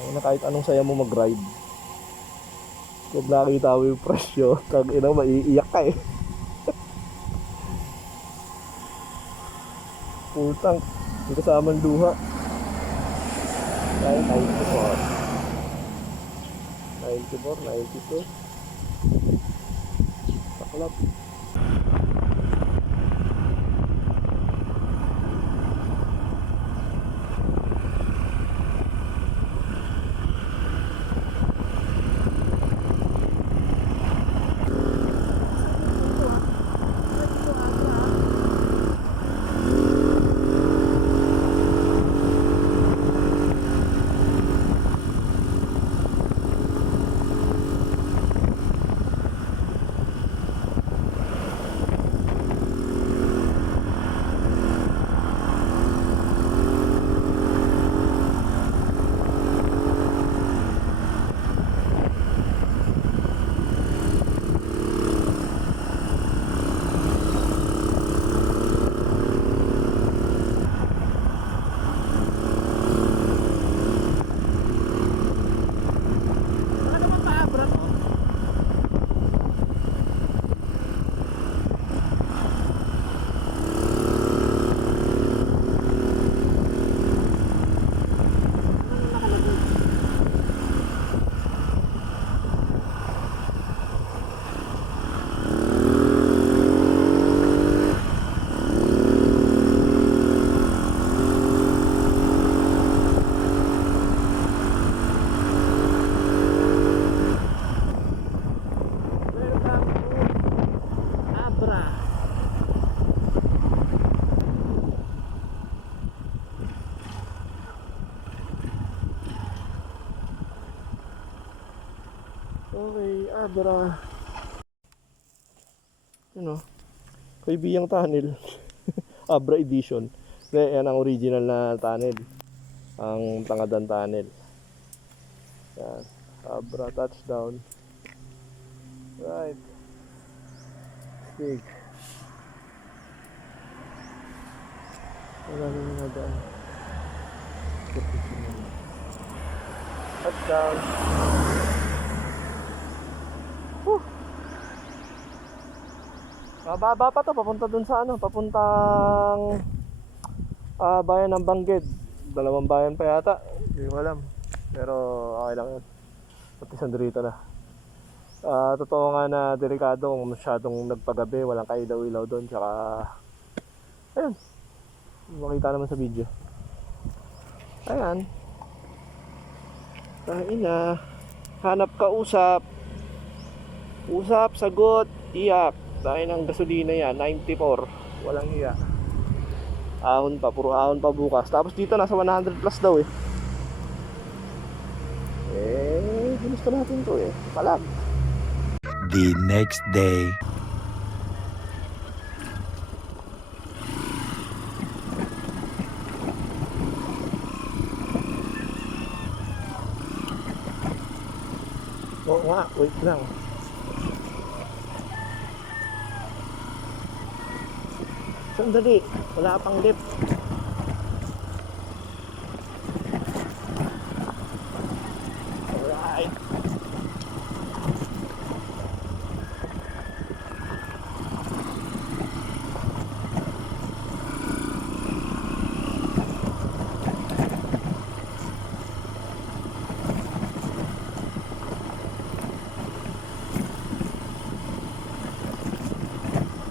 Na kahit anong saya mo mag-ride, kung nakita mo yung presyo, kag ina, maiiyak ka eh. Full tank, hindi kasamang luha. Kaya 94, 92 saklap. Okay, Abra. Ano? Kaibiyang tunnel. Abra edition. Hindi, yan ang original na tunnel. Ang Tangadan tunnel. Yan. Abra touchdown. Right. Sig. Wala na nadaan. Touchdown. Mababa pa to, papunta dun sa ano, papuntang bayan ng Bangged. 2 bayan pa yata, hindi ko alam. Pero okay lang yun. Pati sandrito na. Totoo nga na delikado kung masyadong nagpagabi, walang kailaw-ilaw doon. Tsaka, ayun, makita naman sa video. Ayan. Ina, hanap ka usap. Usap, sagot, iyak. Dahil ng gasolina yan, 94. Walang iya. Ahon pa, puro ahon pa bukas. Tapos dito nasa 100 plus daw eh. Ginusto natin to eh. Palag. The next day. Oo nga, wait lang. Sandali, wala pang lip. Alright.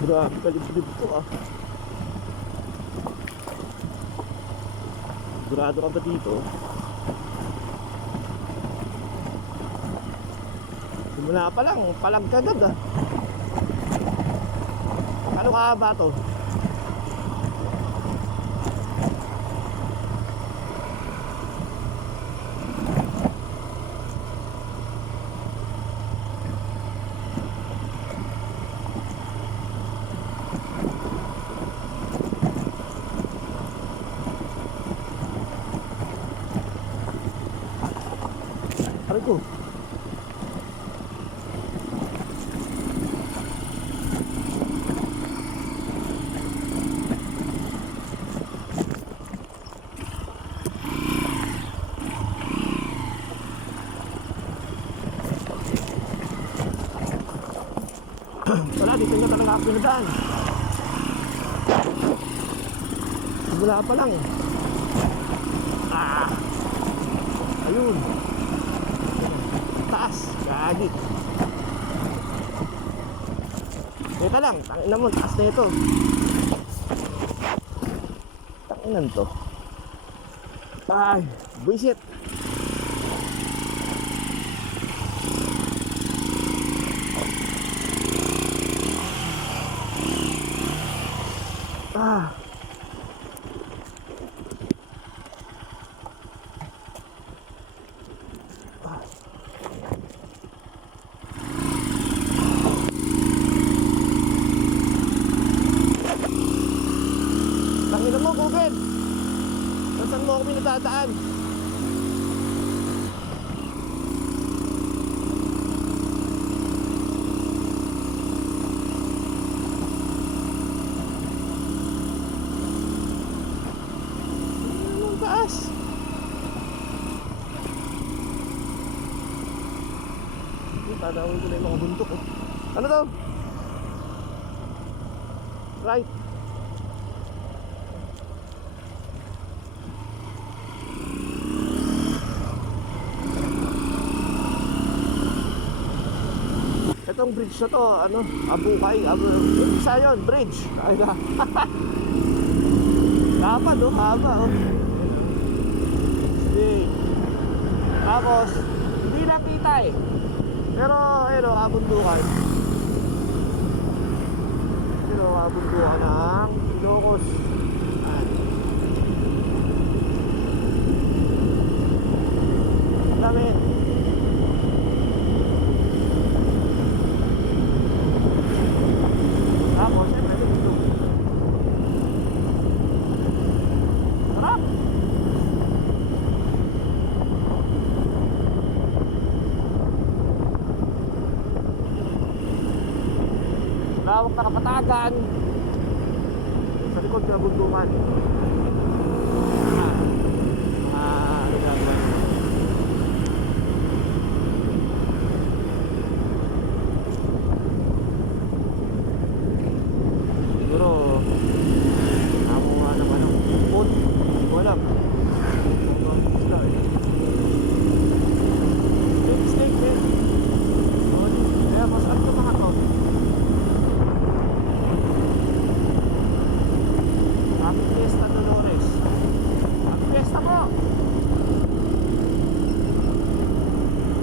Grabe, kalib-lib to ah. Sigurado ka ba dito? Simula pa lang, palag kagad ah. Ano ka ba to? Aray ko. Wala, dito nga talaga ako pinadaan. Wala pa lang. Ah! Ayun. Taas. Gagi. Teka lang, tangina mo, taas na ito. Tanginan to. Ay, buisit. Ah. Tangina mo, Google. Nasaan mo ako pinatadaan? Anong taas? Tadawin ko na yung mga buntok eh. Ano daw? Right. Itong bridge na to, ano, Abukay, isa yun, bridge. Ay na. Dapat, oh, haba, oh. Sige. Tapos, hindi na pitay. Pero, ayun, oh, kabundukan. Ayun, oh, kabundukan ng Ilocos. Dami. Tapos, siyempre, dito. Sarap! Lawak na kapatagan. Sa likod na buntungan. Ano gagawin? Siguro ako nga naman ang ipon. Hindi ko alam. Sila eh. Big mistake eh. Kaya masarap yung mga to. Happy Fiesta Dolores. Happy Fiesta po!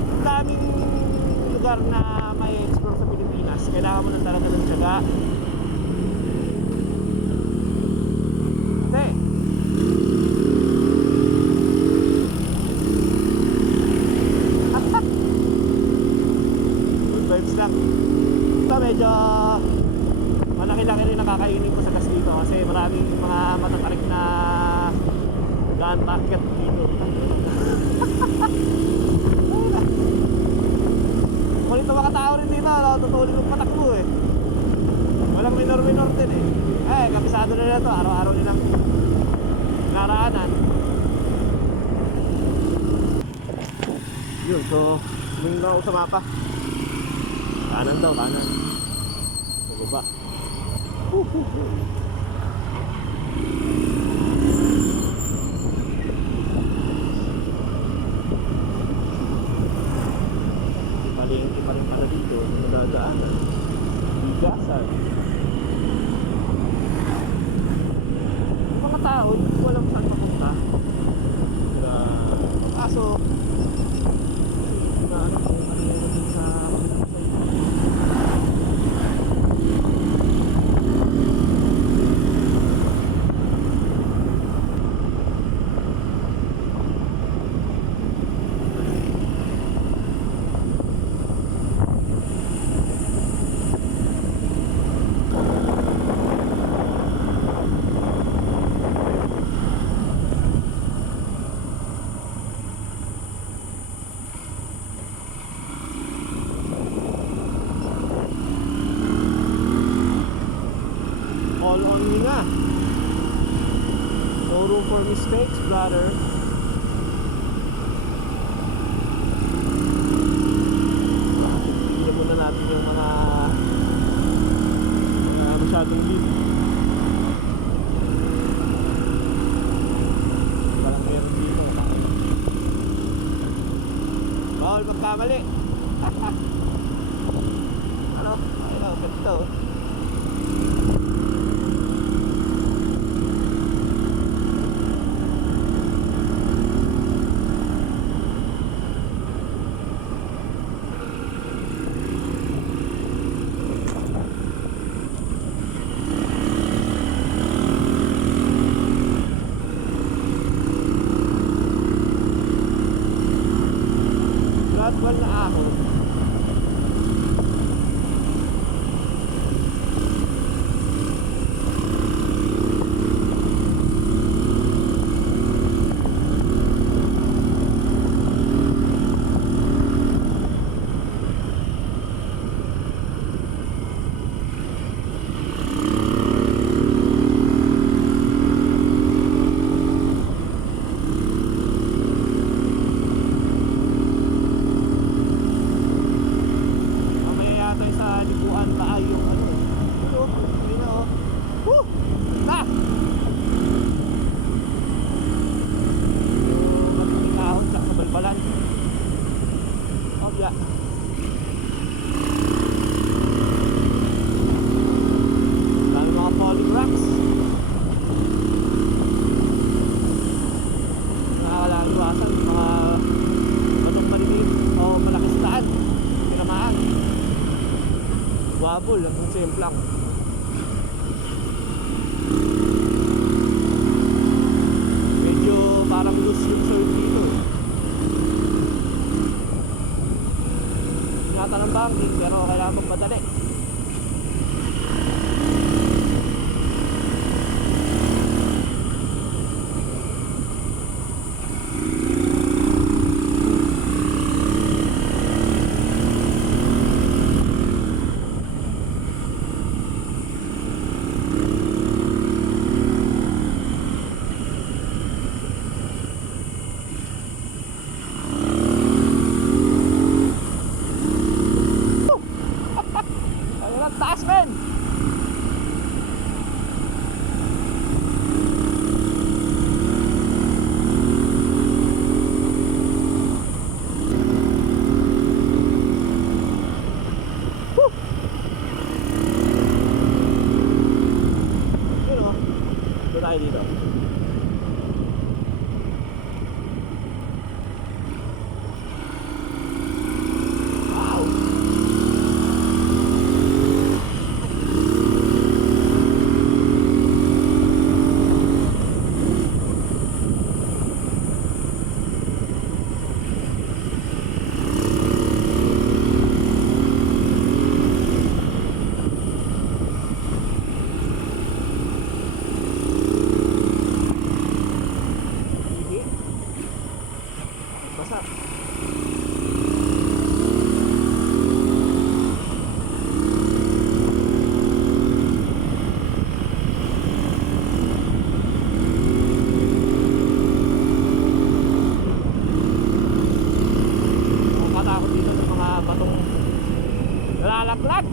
Ang daming lugar na may explore sa Pilipinas. Kailangan mo ng talaga ng tiyaga. Hindi. Good vibes lang. Ito medyo malaki-laki rin nakakainin ko sa gas dito kasi maraming mga matatarik na gaan-packet dito. Kulit na mga tao rin dito, tutulog yung patak mo eh. Walang minor-minor din eh. Eh, kapisado na nila to, araw-araw nilang naraanan. Yun, so, yung na ako sa mapa. Kanan daw, kanan. Baba. Palengke pa rin pala dito, nadadaanan. Bigasan. Yung mga tao, hindi ko alam saan mapunta. Kaso, na ano kung ano yun din sa all on me nga. No room for mistakes, brother. Hindi muna natin yung mga magkamali. Ano? Ayun, ganito. Gradual na ako. Mamaya yata sa lipuan ba ay yung ano. Ano? Ayun na oh. Woo! Ah! Yung maraming kahon sa kabalbalan. Oh, yeah. Dami mga falling rocks. Nakakalaluwasan mga manong maliliit o malakis daan. Tinamaan. Wabol ang simplak. Medyo parang loose yung surf dito. Ingatan ng banking pero kailangan magmadali. Ayun ang taas, men! Woo! Yun o. Doon tayo dito. Wow! Hindi. Basa. Matakot dito sa mga batong nalalaglag.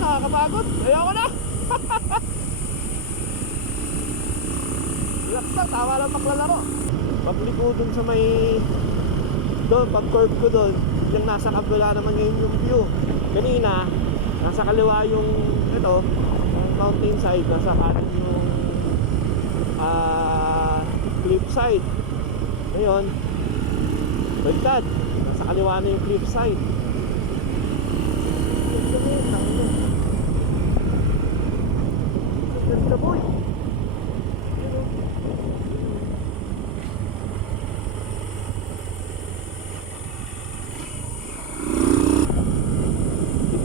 nakakapagod. Ayoko na. Relax lang, tawa lang maglalaro. Pagliko dun sa may doon, pag curve ko doon, yung nasa kabila naman ngayon yung view. Kanina, nasa kaliwa yung ito, yung mountain side, nasa kanan yung cliff side. Ngayon, baliktad, nasa kaliwa na yung cliff side. Ganda boy.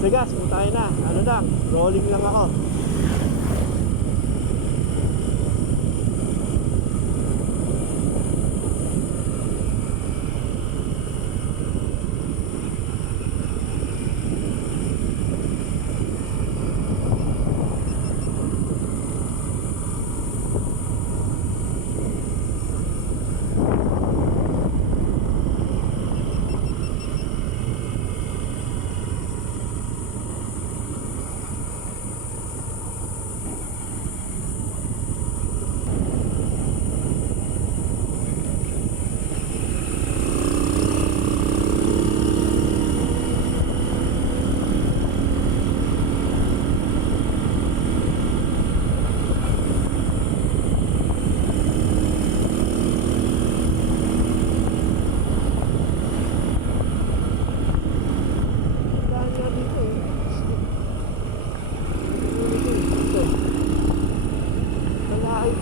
Sa gas, tayo na. Ano lang, rolling lang ako.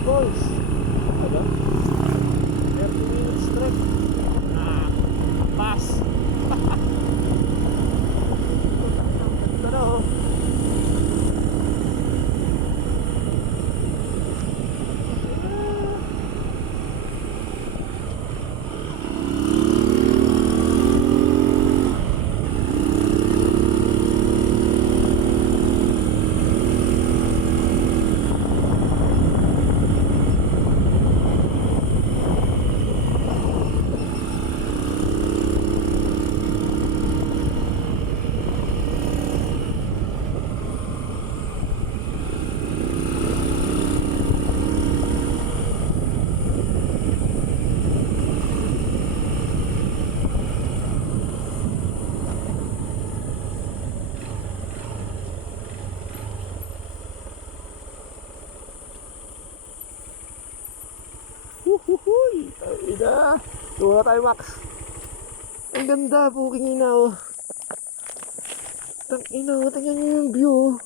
Boys, ano? 30 minutes trek. Pass. Pero Huhuhuy! Ina! Tuwa tayo, Max! Ang ganda, puking ina, oh! Tang ina, oh! Tingnan nyo yung view, oh!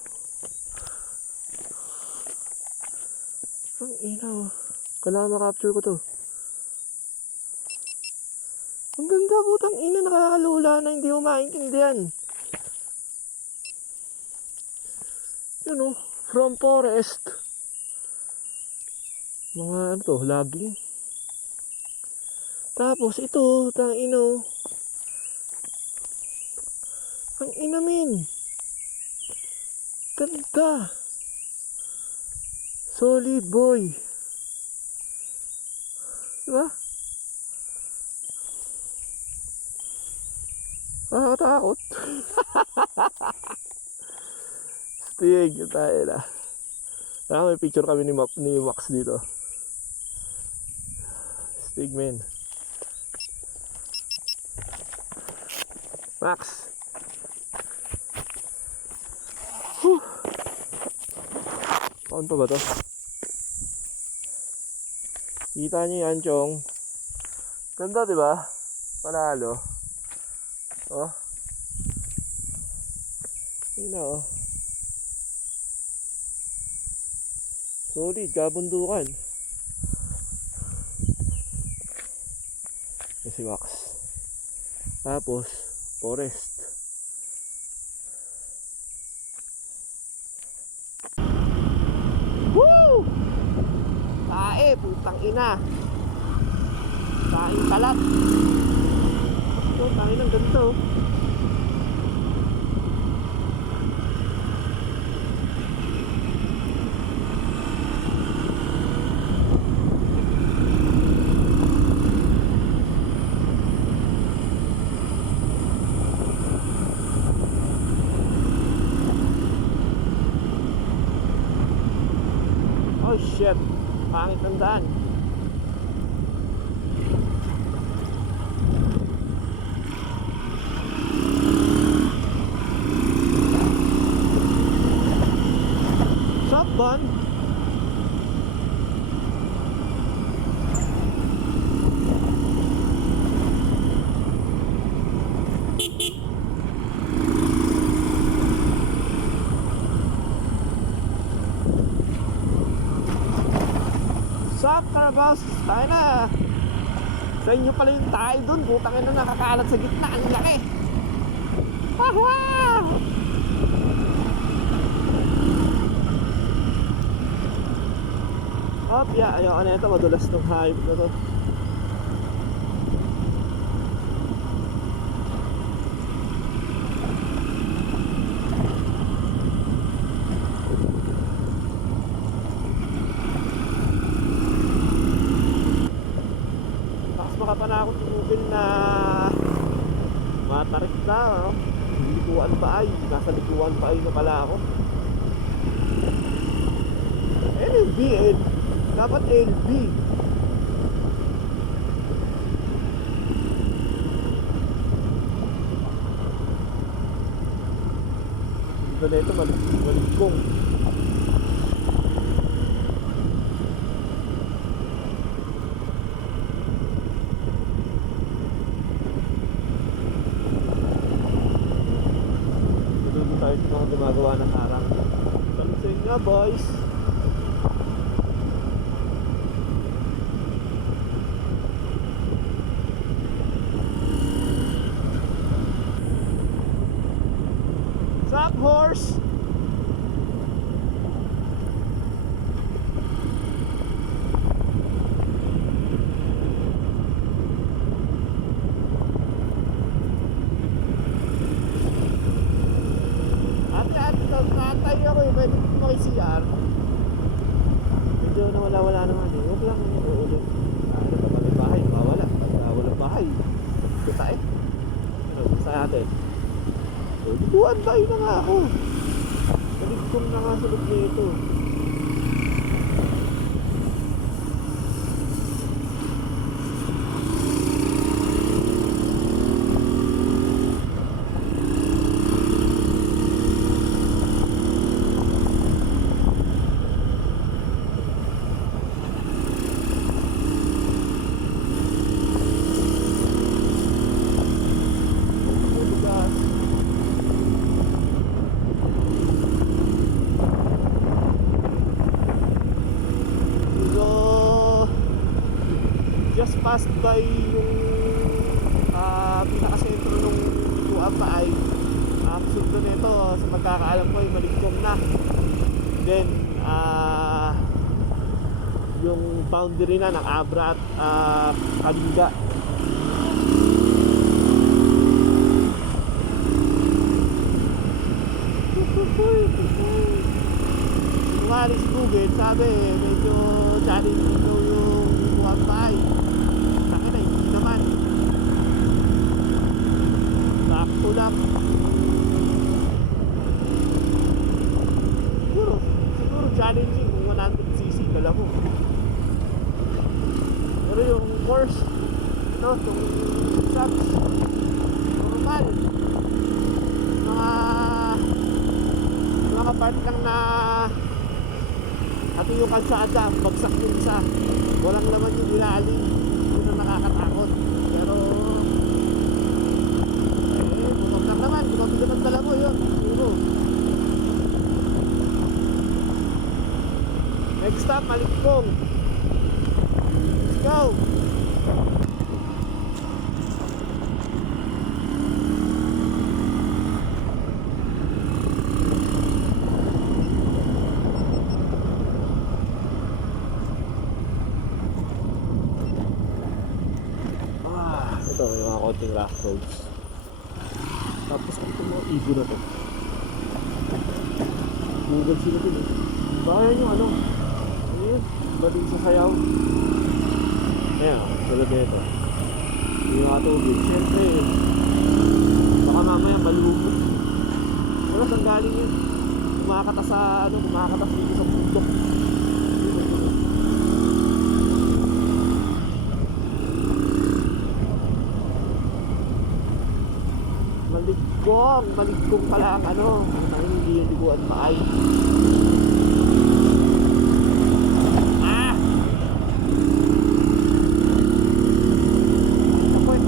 Tang ina, oh! Kailangan makapture ko to. Ang ganda, po! Tang ina, nakakalula na hindi mo maintindihan. Yun, oh! From forest. Mga ano to, logging. Tapos ito, tangina. Ang inamin. Ganda. Solid boy. Diba? Takot. Stig, tayo na. May picture kami ni Max dito. Stigman. Max. Whew. Paon pa ba to? Kita niyo yan, Chong. Ganda, di ba? Panalo. Oh. Ina, oh. Solid, kabundukan. Si Max. Tapos forest. Woo! Tae, putang ina. Taing kalat. Ito, tayo ng ganito. Oh shit, pangit ang daan. Tara boss, tayo na. Sa inyo pala yung tayo dun. Butang ina, nakakalat sa gitna. Ang laki. Haha! Hop, yeah, ayoko na ito. Madulas tong hype na to. Baka pa na ako tumugin na matarik na, oh. Likuan pa ay, nasa likuan pa ay na pala ako. LB, dapat LB. Ito na ito, maligkong. Tayo sa mga gumagawa ng harang. Salut sa inyo, boys. Sup, horse? Tatay ako eh, pwede ko maki-CR. Medyo nawala-wala naman eh. Huwag lang uulit. Ano pa pati bahay, mawala. Pag walang bahay, kita eh. Ano, sa natin. So, likuan tayo na nga ako. Naligkong na nga sa loob nito. Just passed by yung pinakasentro nung likuan pa ay sunod nito sa magkakaalam ko ay maligkong na. Then yung boundary na ng Abra at Kalinga. Kumari si Google, sabi medyo challenging daw yung likuan pa ay. Hindi naman. Sakto lang. Siguro challenging kung 100cc dala mo. Pero yung course, ito, itong subs, normal. Mga part lang na ato yung kalsada, bagsak yung isa. Walang laman yung ilalim. Nakakatakot. Pero bumagsak naman, bumabigat ang dala mo yun. Puro. Next stop, Maligkong. Let's go. Ito, may mga konting rock roads. Tapos ito mga ibo na to. Google sila din eh. Bayan yung ano. Ano yun? Iba din sa sayaw. Ayan, tulad na ito. Yung mga tubig. Siyempre, baka mamaya malubog. Wala, saan galing yun? Kumakatas sa ano, kumakatas dito sa bundok. Maligkong pala ang ano, ang hindi yung likuan pa ay. Ako eh.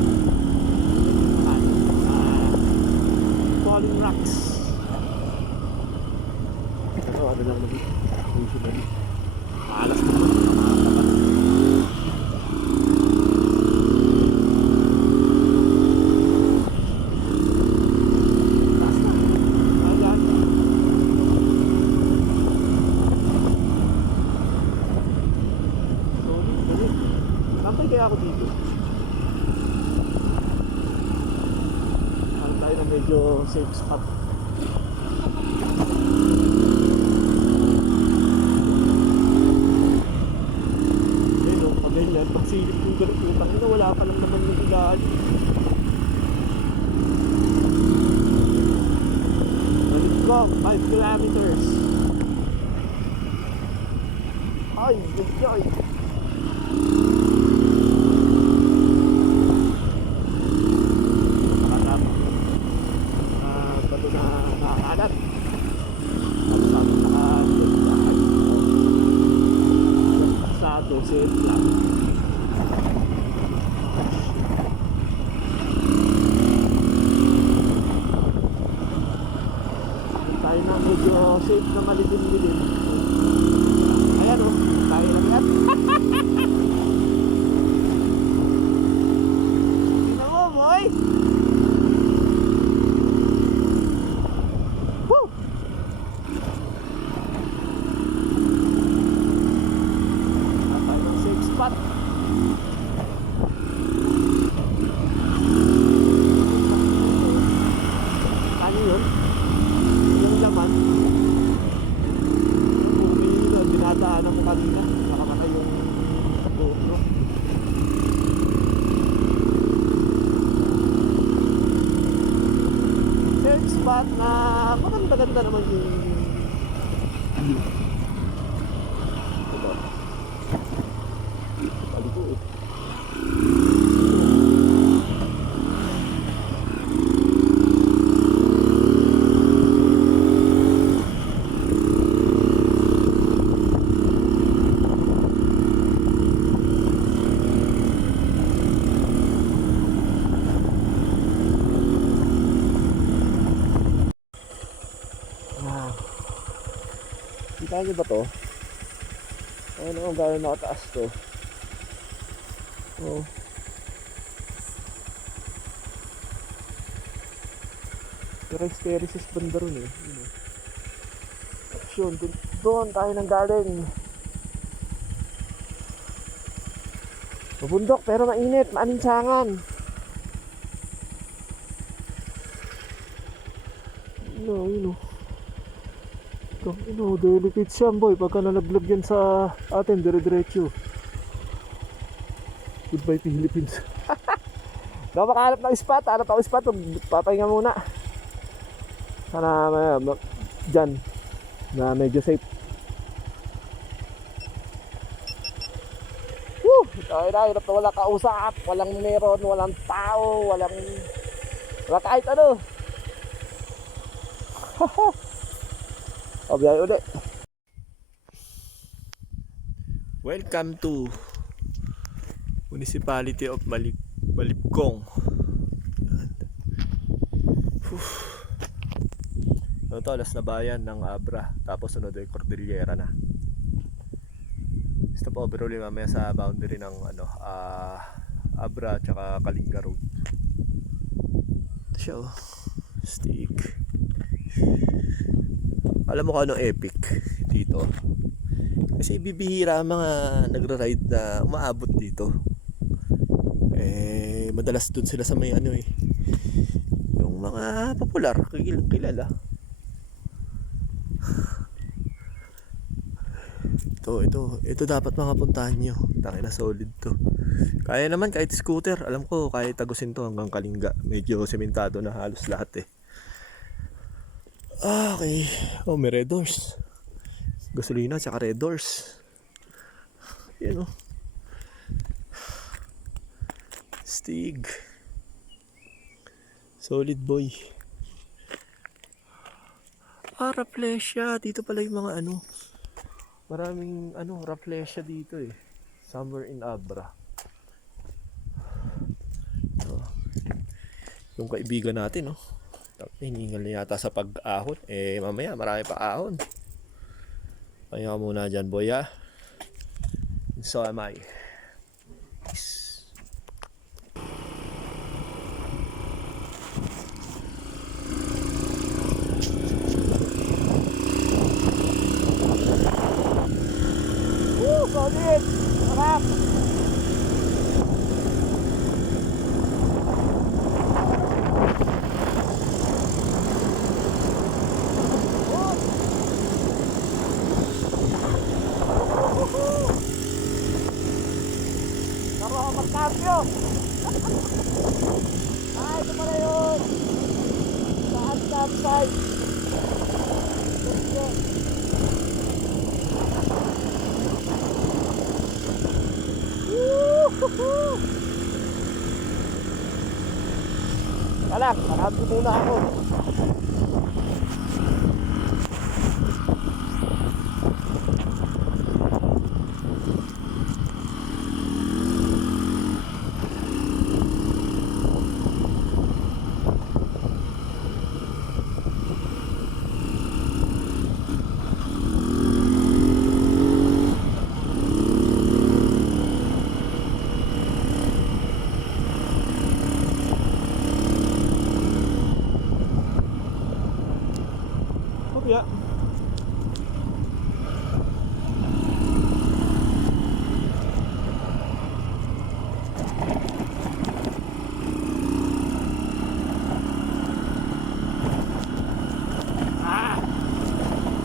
Falling rocks. Ito, ano lang naman. Malas naman. Tambay kaya ako dito. Parang tayo na medyo safe spot. Ayun o, pag ganyan, pag silip yung ganun, utang na wala pa lang naman yung higaan. Balikong, 5 kilometers. Ay, ay. Bato na nakakalat. Sa safe lang. Tayo na medyo safe na malilim-lilim. Ayan o, tayo lang yan. Tingnan mo boy. Woo! Tayo ng safe spot. Ano yun? Yung laman. Umiilan, dinadaanan mo kanina. Nakamatay yung GoPro. Safe spot na maganda-ganda naman yung view. Ito. Paliko eh. Kita nyo ba to? Ayun naman gano'n nakataas to. Oh. Rice terraces banda ron eh. Action, doon tayo nang galing. Mabundok pero mainit, maaninsangan. Yun o. Delicate siya boy pagka nalaglag yan sa atin dire-diretso. Goodbye Philippines. Kung makahanap ng spot, hanap ako spot, papahinga muna. Sana dyan na medyo safe. Woo! Tayo na, hirap na wala kausap, walang meron, walang tao, wala kahit ano. Abiyay ulit. Welcome to Municipality of Malibgong. Ito alas na bayan ng Abra. Tapos sunod ay Cordillera na. Stop over ulit mamaya sa boundary ng Abra at saka Kalinga Road. Ito siya oh. Stick. Alam mo kung anong epic dito? Kasi bibihira ang mga nagra-ride na umaabot dito. Madalas dun sila sa may yung mga popular, kilala. Ito dapat mga puntahan nyo. Tangina solid to. Kaya naman kahit scooter, alam ko kahit tagusin to hanggang Kalinga. Medyo sementado na halos lahat eh. Okay. Oh, may red doors. Gasolina tsaka red doors. Yan oh. Stig. Solid boy. Rafflesia. Dito pala yung mga maraming Rafflesia dito eh. Somewhere in Abra. Yung kaibigan natin hiningal na yata sa pag-ahon. Mamaya marami pa ahon. Kaya ka muna dyan boy ha. So am I. Peace. Woo! Solid! Sarap! Para ako mag-cardio. Ay, ito pala yun. Saan campsite? Let's go. Woohoo! Kalak, marami muna ako. Yeah.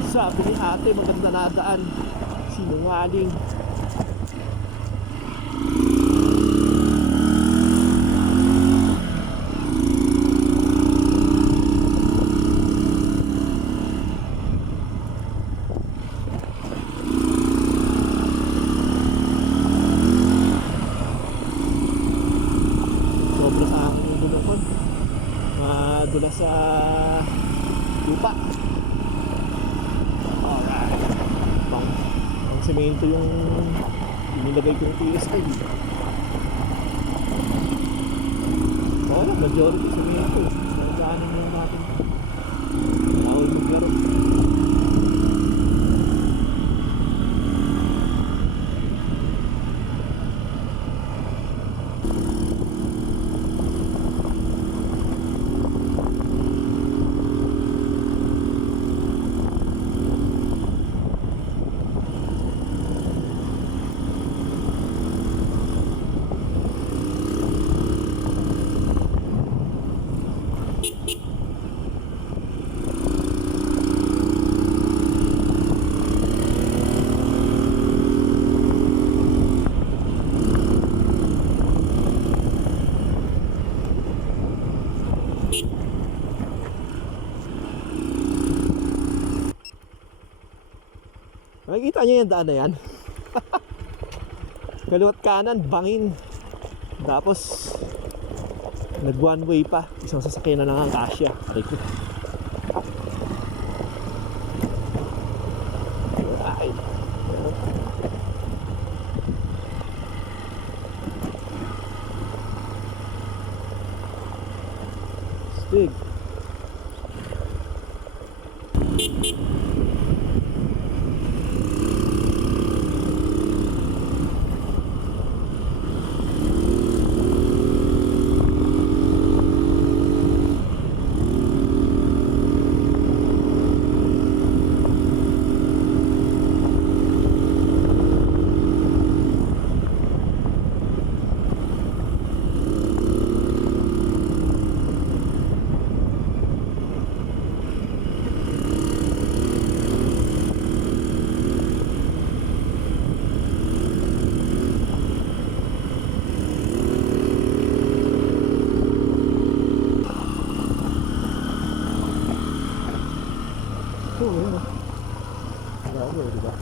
Sabi ni ate, maganda na daan. Sinungaling. Sobra sa akin yung dulokon. Madula sa lupa. Alright. Pang semento yung inilagay ko yung PSI. Wala, majority semento. Nagdaanan lang natin. Bawal maglaro. Nakikita niyo yung daan na yan? Kaliwat kanan, bangin. Tapos nag one way pa. Isang sasakyan na lang ang kasya. Ay ko. Ay. Stig. Diba?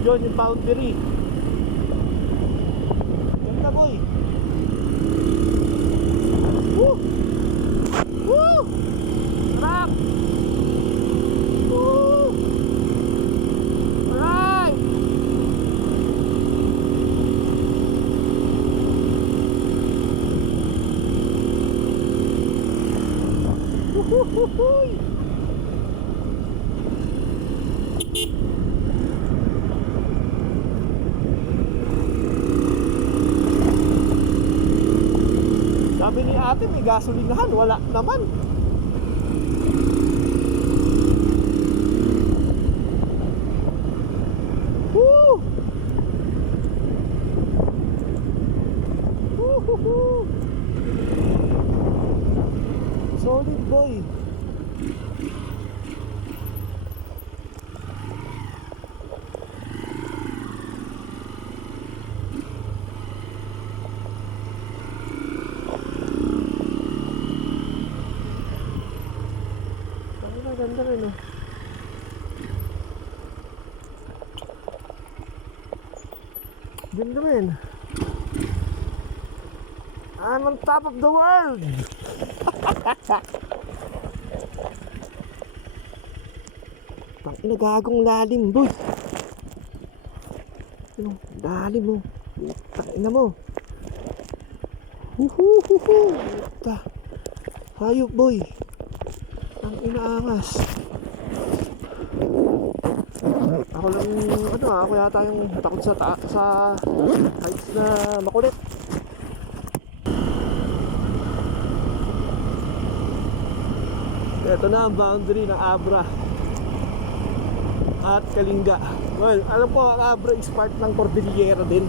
Yun yung boundary. Ganda boy. Woo! Woo! Rock! Woo! Alright! Woo-hoo-hoo-hoo! Sabi ni ate may gasolinahan, wala naman. Woo! Woo-hoo-hoo! Solid boy. Ganda rin oh. Ganda rin. I'm on top of the world. Tangina, gagong lalim boy. Ano, lalim mo. Tangina mo. Huhuhuhu. Hayop boy. Ang inaangas. Ako lang ako yata yung takot sa heights na makulit. Ito na ang boundary ng Abra at Kalinga. Well, alam ko ang Abra is part ng Cordillera din.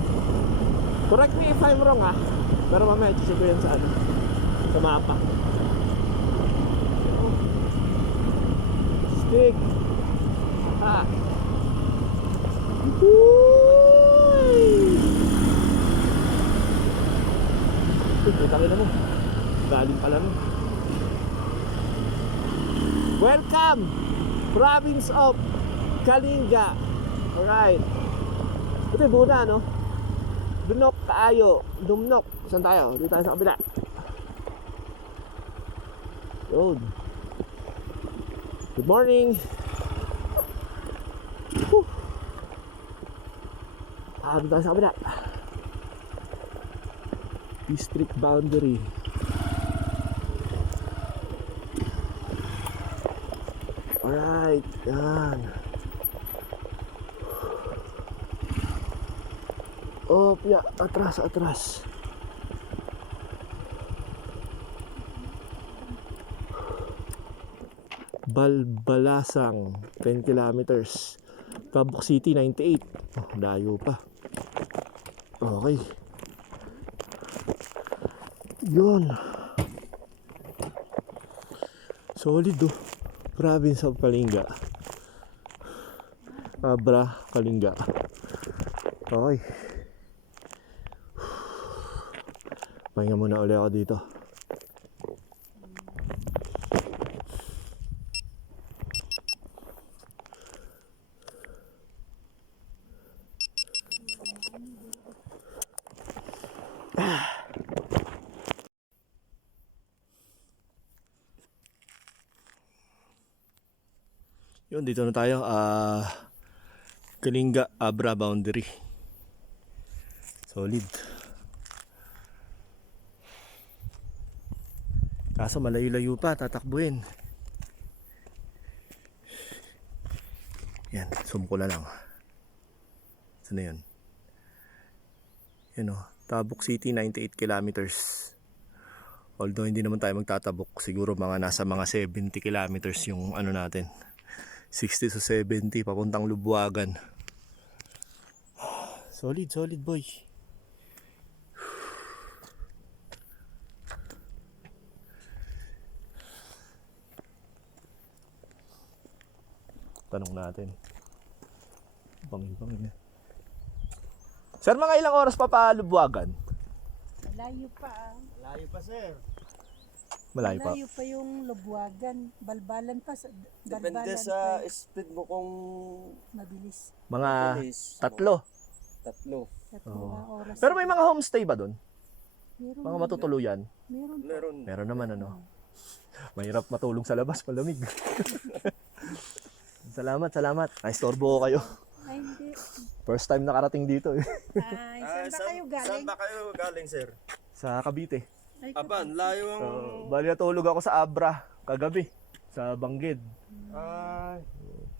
Correct me if I'm wrong pero mamaya check ko yan sa mapa. Stick. Ha. Putangin na mo. Galing pala no. Welcome, province of Kalinga. Alright. Ito yung Buna, no? Dunok, Kaayo, Dumnok. Saan tayo? Dito tayo sa kabila. Road. Good morning. Whew. Dito tayo sa kabila. District boundary. Alright, yan. Oh, ya, atras. Balbalasang 10 kilometers. Tabuk City 98. Oh, layo pa. Okay. Yun. Solid oh. Province of Kalinga. Abra, Kalinga. Okay. Pahinga muna ulit ako dito. Yun, dito na tayo. Kalinga, Abra boundary. Solid. Kaso malayo-layo pa, tatakbuhin. Yan, zoom ko na lang. Saan na yun? Yan o, Tabuk City 98 kilometers. Although hindi naman tayo magtatabok, siguro nasa mga 70 kilometers yung natin. 60 to 70 papuntang Lubuagan. Solid boy. Tanong natin. Bangin. Sir, mga ilang oras pa Lubuagan? Malayo pa. Malayo pa, sir. Malayo pa. Malayo pa yung Lubuagan. Balbalan pa. Depende sa speed mo kung mabilis. Mga mabilis. tatlo. Tatlo. Tatlong oras. Pero may mga homestay ba doon? Meron, Mga matutuluyan? meron. Meron Meron naman Mahirap matulog sa labas, malamig. Salamat. Naistorbo ko kayo. Ay, hindi. First time nakarating dito eh. Ay, saan ba kayo galing? Saan ba kayo galing, sir? Sa Cavite. Ay, Aban, layo ang... Bali natulog ako sa Abra kagabi. Sa Bangged. Ay,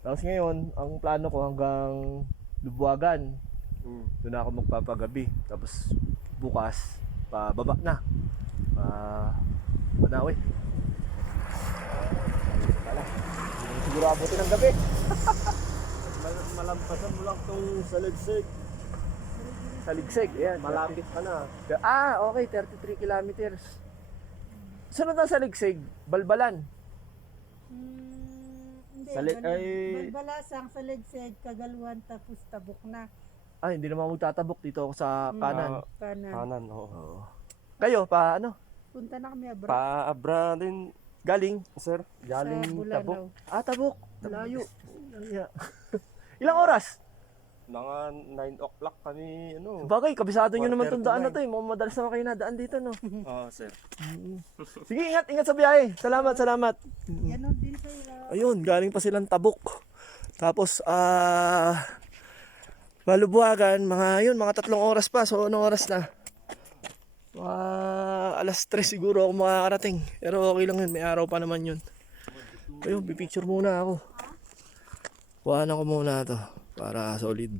Tapos ngayon, ang plano ko hanggang Lubuagan. Doon ako magpapagabi. Tapos bukas, pababa na. Manawi. Wala. Siguro abutin ng gabi. Malampasan mo lang tong saligsig. Saligsig, ayan. Malapit ka na. Okay, 33 kilometers. Sunod na Saligsig, Balbalan. Hindi, Ay- Balbalasang, Saligsig, Kagaluan, tapos Tabuk na. Ay, hindi naman magtatabok dito ako sa kanan. Kanan. Kanan, oo. Oo. Kayo, ano? Punta na kami abroad. Paabra din, Galing? sir. Galing sa Tabuk. Bulanaw. Tabok. Malayo. Ilang oras? Mga 9 o'clock kami, Bagay, kabisado nyo naman itong daan na 4:39. to eh. Mga madalas naman kayo nadaan dito, no? Oo, sir. Sige, ingat sa biyahe. Salamat. Ganon din sa'yo. Ayun, galing pa silang Tabok. Tapos, Malubuagan, mga 3 oras pa. So, anong oras na? Alas 3 siguro ako makakarating. Pero okay lang yun, may araw pa naman yun. Ayun, pipicture muna ako. Kuhaan ko muna to para solid.